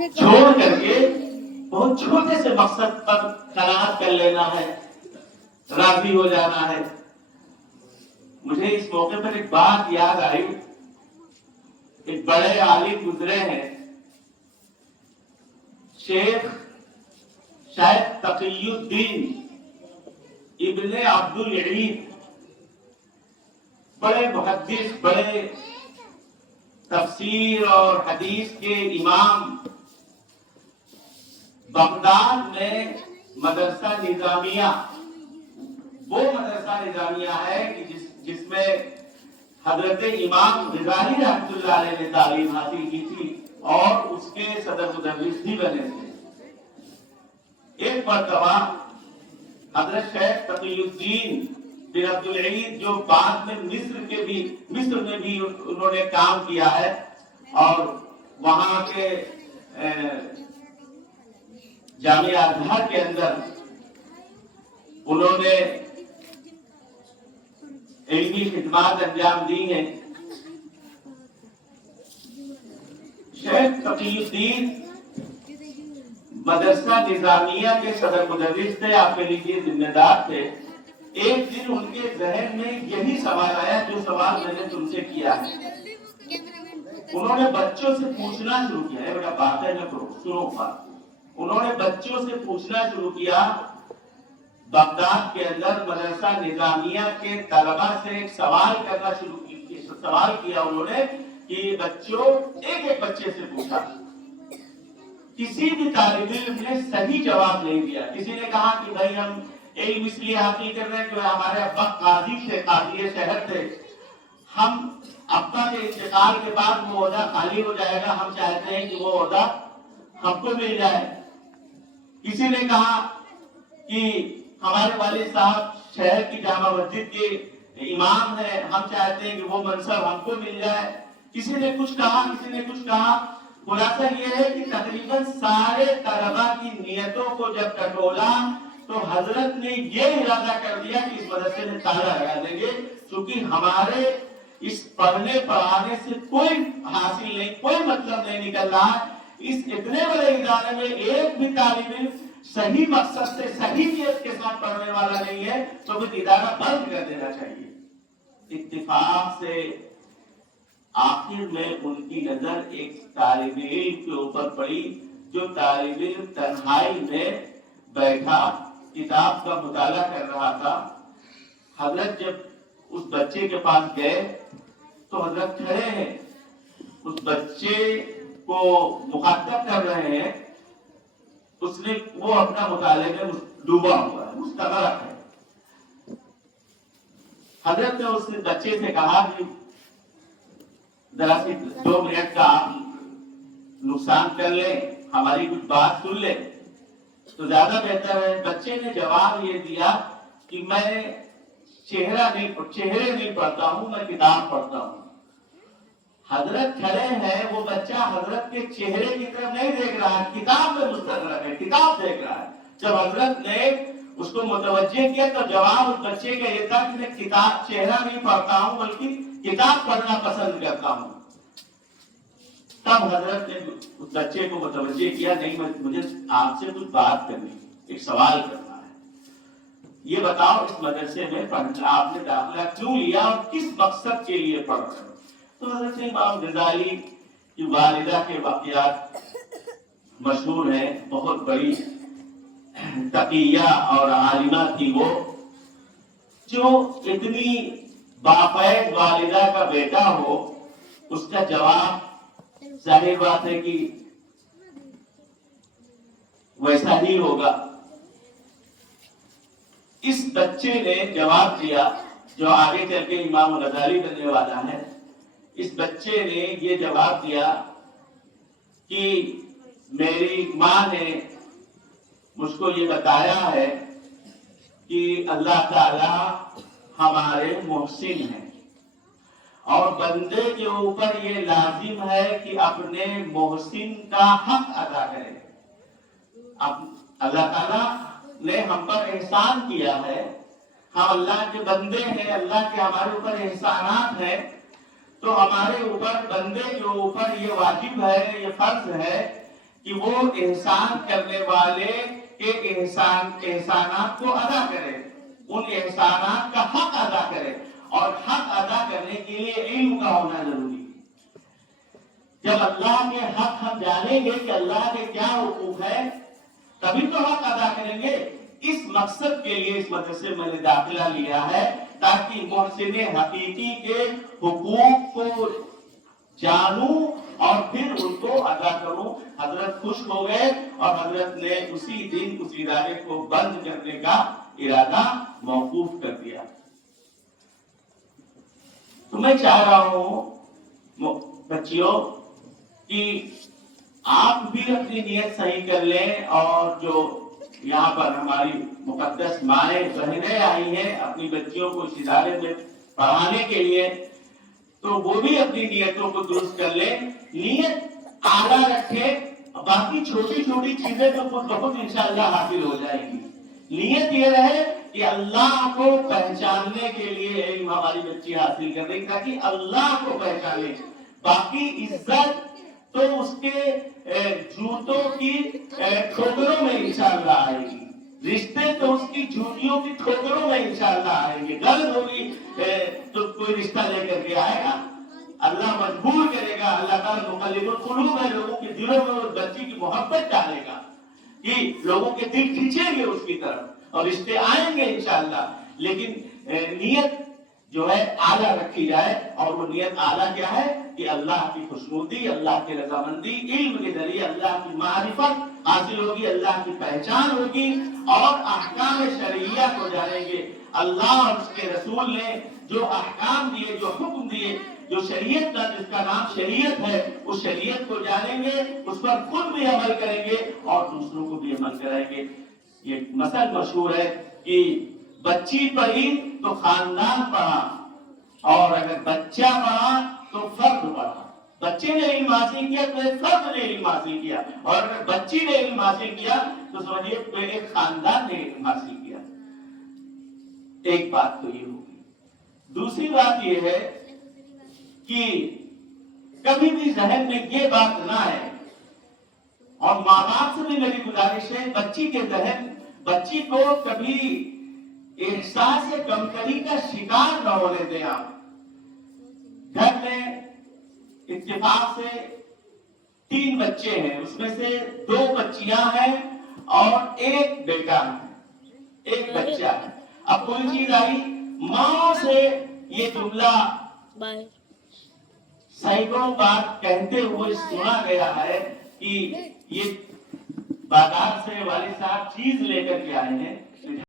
چھوڑ کر کے بہت چھوٹے سے مقصد پر قناعت کر لینا ہے، راضی ہو جانا ہے۔ مجھے اس موقع پر ایک بات یاد آئی، ایک بڑے عالم گزرے ہیں، شیخ شاید تقی الدین ابن عبد العید، بڑے محدث، بڑے تفسیر اور حدیث کے امام، بغداد میں مدرسہ نظامیہ، وہ مدرسہ نظامیہ ہے کہ جس میں حضرت امام غزالی رحمۃ اللہ علیہ نے تعلیم حاصل کی تھی اور اس کے صدر مدرس بھی بنے تھے۔ ایک مرتبہ حضرت شیخ تقی الدین بن عبد العید، جو بعد میں مصر میں بھی انہوں نے کام کیا ہے اور وہاں کے جامعہ ازہر کے اندر انہوں نے علمی خدمات انجام دی ہیں۔ شیخ تقی الدین مدرسہ نظامیہ کے صدر مدرس تھے، آپ کے لیجیے ذمہ دار تھے۔ ایک دن ان کے ذہن میں یہی سوال آیا جو سوال میں نے تم سے کیا ہے۔ انہوں نے بچوں سے پوچھنا شروع کیا، بیٹا بات ہے سنو بات۔ انہوں نے بچوں سے پوچھنا شروع کیا، بغداد کے اندر مدرسہ نظامیہ کے طلبہ سے ایک سوال کرنا شروع کیا۔ سوال کیا انہوں نے کہ بچوں، ایک بچے سے پوچھا، کسی بھی طالب علم نے صحیح جواب نہیں دیا۔ کسی نے کہا کہ بھائی ہم علم اس لیے حاصل کر رہے ہیں کہ ہمارے ابا قاضی تھے، قاضی شہر تھے، ہم ابا کے انتقال کے بعد وہ عہدہ خالی ہو جائے گا، ہم چاہتے ہیں کہ وہ عہدہ ہم کو مل جائے۔ کسی نے کہا کہ ہمارے والد صاحب شہر کی جامع مسجد کے امام ہیں، ہم چاہتے ہیں کہ وہ منصب ہم کو مل جائے۔ کسی نے کچھ کہا، کسی نے کچھ کہا۔ خلاصہ یہ ہے کہ تقریباً سارے طلبہ کی نیتوں کو جب ٹٹولا تو حضرت نے یہ ارادہ کر دیا کہ اس مدرسے میں تالا لگا دیں گے، کیونکہ ہمارے اس پڑھنے پڑھانے سے کوئی حاصل نہیں، کوئی مطلب نہیں نکل رہا۔ اس اتنے بڑے ادارے میں ایک بھی طالب علم صحیح مقصد سے، صحیح نیت کے ساتھ پڑھنے والا نہیں ہے تو پھر ادارہ بند کر دینا چاہیے۔ اتفاق سے آخر میں ان کی نظر ایک طالب علم کے اوپر پڑی، جو طالب علم تنہائی میں بیٹھا کتاب کا مطالعہ کر رہا تھا۔ حضرت جب اس بچے کے پاس گئے تو حضرت کھڑے ہیں، اس بچے کو مخاطب کر رہے ہیں، اس نے وہ اپنا مطالعے میں ڈوبا ہوا ہے، مستغرق ہے۔ حضرت نے اس بچے سے کہا کہ ذرا سی 2 منٹ کا آپ نقصان کر لیں، ہماری کچھ بات سن لیں تو زیادہ بہتر ہے۔ بچے نے جواب یہ دیا کہ میں چہرے نہیں پڑھتا ہوں، میں کتاب پڑھتا ہوں۔ حضرت کھڑے ہیں، وہ بچہ حضرت کے چہرے کی طرف نہیں دیکھ رہا ہے، کتاب میں مستغرق ہے، کتاب دیکھ رہا ہے۔ جب حضرت نے اس کو متوجہ کیا تو جواب اس بچے کا یہ تھا کہ میں کتاب چہرہ نہیں پڑھتا ہوں بلکہ کتاب پڑھنا پسند کرتا ہوں۔ تب حضرت نے اس بچے کو متوجہ کیا، نہیں مجھے آپ سے کچھ بات کرنی، ایک سوال کرنا ہے، یہ بتاؤ اس مدرسے میں پڑھنا آپ نے داخلہ کیوں لیا اور کس مقصد کے لیے پڑھ رہے ہو؟ تو حضرت امام غزالی کی والدہ کے واقعات مشہور ہیں، بہت بڑی تقیہ اور عالمہ تھی وہ، جو اتنی باقید والدہ کا بیٹا ہو، اس کا جواب ظاہر بات ہے کہ ویسا ہی ہوگا۔ اس بچے نے جواب دیا، جو آگے چل کے امام غزالی بننے والا ہے، اس بچے نے یہ جواب دیا کہ میری ماں نے مجھ کو یہ بتایا ہے کہ اللہ تعالی ہمارے محسن ہیں اور بندے کے اوپر یہ لازم ہے کہ اپنے محسن کا حق ادا کرے۔ اب اللہ تعالیٰ نے ہم پر احسان کیا ہے، ہم اللہ کے بندے ہیں، اللہ کے ہمارے اوپر احسانات ہیں، تو ہمارے اوپر، بندے کے اوپر یہ واجب ہے، یہ فرض ہے کہ وہ احسان کرنے والے کے احسانات کو ادا کرے، ان احسانات کا حق ادا کرے، اور حق ادا کرنے کے لیے علم کا ہونا ضروری ہے۔ جب اللہ کے حق ہم جانیں گے کہ اللہ کے کیا حقوق ہے، تبھی تو حق ادا کریں گے۔ اس مقصد کے لیے اس مدرسے میں نے داخلہ لیا ہے، تاکہ محسن حقیقی کے حقوق کو جانوں اور پھر ان کو ادا کروں۔ حضرت خوش ہو گئے اور حضرت نے اسی دن اس ادارے کو بند کرنے کا ارادہ موقوف کر دیا۔ تو میں چاہ رہا ہوں بچیوں کہ آپ بھی اپنی نیت صحیح کر لیں، اور جو یہاں پر ہماری مقدس مائیں بہنیں آئی ہیں اپنی بچیوں کو اس ادارے میں پڑھانے کے لیے، تو وہ بھی اپنی نیتوں کو درست کر لیں، نیت اعلیٰ رکھے، باقی چھوٹی چھوٹی چیزیں تو خود بخود انشاءاللہ حاصل ہو جائیں گی۔ نیت یہ رہے کہ اللہ کو پہچاننے کے لیے علم ہماری بچی حاصل کر رہی، تاکہ اللہ کو پہچانے، باقی عزت تو اس کے جوتوں کی ٹھوکروں میں انشاءاللہ آئے گی، رشتے تو اس کی جوتیوں کی ٹھوکروں میں انشاءاللہ آئیں گے۔ غلط ہوگی تو کوئی رشتہ لے کر کے آئے گا، اللہ مجبور کرے گا، اللہ تعالیٰ مقلب القلوب ہے، لوگوں کے دلوں میں اس بچی کی محبت ڈالے گا کہ لوگوں کے دل کھینچیں گے اس کی طرف اور رشتے آئیں گے انشاءاللہ۔ لیکن نیت جو ہے اعلیٰ رکھی جائے، اور وہ نیت اعلیٰ کیا ہے کہ اللہ کی خوشنودی، اللہ کی رضامندی، علم کے ذریعے اللہ کی معرفت حاصل ہوگی، اللہ کی پہچان ہوگی، اور احکام شرعیہ کو جانیں گے۔ اللہ اور اس کے رسول نے جو احکام دیے، جو حکم دیے، جو شریعت کا جس کا نام شریعت ہے، اس شریعت کو جانیں گے، اس پر خود بھی عمل کریں گے اور دوسروں کو بھی عمل کرائیں گے۔ یہ مثل مشہور ہے کہ بچی پڑھی تو خاندان پڑھا، اور اگر بچہ پڑھا تو فرد پڑھا۔ بچے نے علم حاصل کیا تو ایک فرد نے علم حاصل کیا، اور اگر بچی نے علم حاصل کیا تو سمجھیے ایک خاندان نے علم حاصل کیا۔ ایک بات تو یہ ہوگی۔ دوسری بات یہ ہے کہ کبھی بھی ذہن میں یہ بات نہ ہے، اور ماں باپ سے بھی میری گزارش ہے، بچی کو کبھی احساس کمتری کا شکار نہ ہونے دیں۔ آپ گھر میں اتفاق سے 3 بچے ہیں، اس میں سے 2 بچیاں ہیں اور ایک بیٹا ہے، ایک بچہ ہے۔ اب کوئی چیز آئی، ماں سے یہ جملہ سینکڑوں بار کہتے ہوئے سنا گیا ہے کہ یہ بازار سے والد صاحب چیز لے کر کے آئے ہیں،